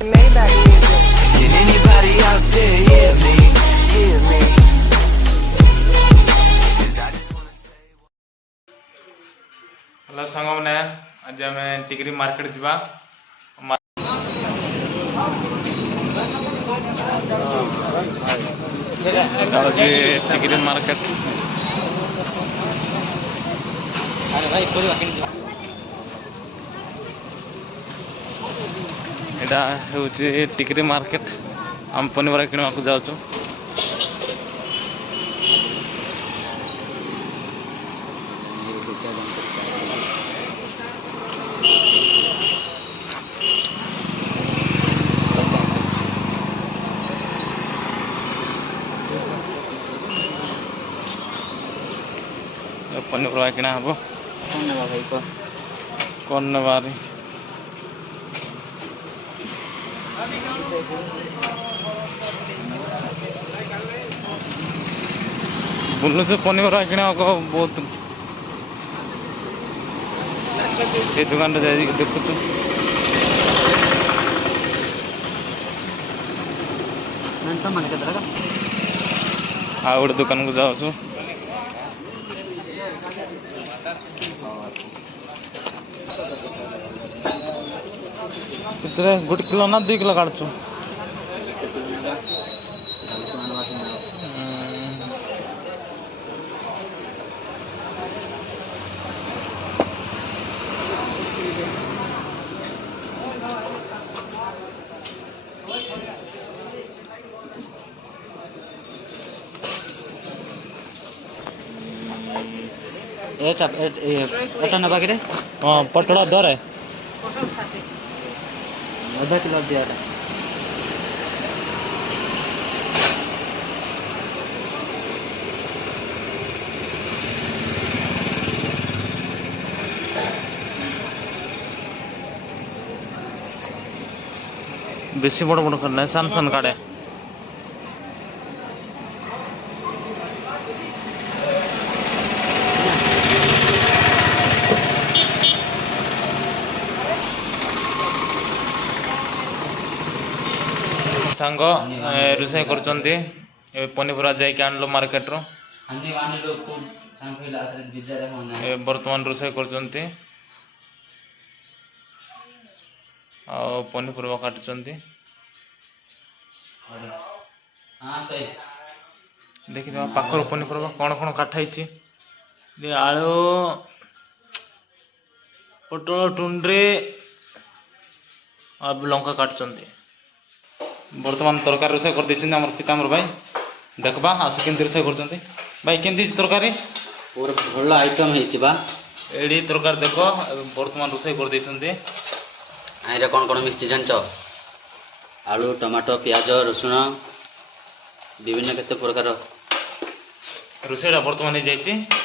Maybach music. Can anybody out there hear me? Hear me? 'Cause I just wanna say. Hello सांग मैंने आज आम टिकरी market जावा टिकरी market एटा हूँ टिकरी market आम पनीपरिया किणवा को जाऊँ पनीपरिया किणा हम कौन नवारी बुलू से पनीपरिया किणा बहुत ये दुकान जाए देखु आ गोटे दुकान को जाऊँ कितने 1 किलो ना 2 किलो काटछु एटा नबा के हाँ पटड़ा दर है आधा किलो दिया बेसी बड़ बड़ करना है सान सान काटे सांग रोषे कर पनीपरिया जाइए आणल मार्केट रो बर्तमान रोषे कर पनीपरिया काटुंट देखिए पाखर पनीपरिया कौन कौन काटाई आलू पोटल टुंड्री लंका काटुंट बर्तमान तरकारी रोषे कर पितामर भाई देखबा आस के रोषे कर भाई केमती तरकारी पूरा भल आइटम एडी तरकारी देख बर्तमान रोषे कर आईरे कौन कौन मिक्स जान आलू टमाटो प्याज रसुण विभिन्न केते प्रकार रोषेटा बर्तमान हो जाए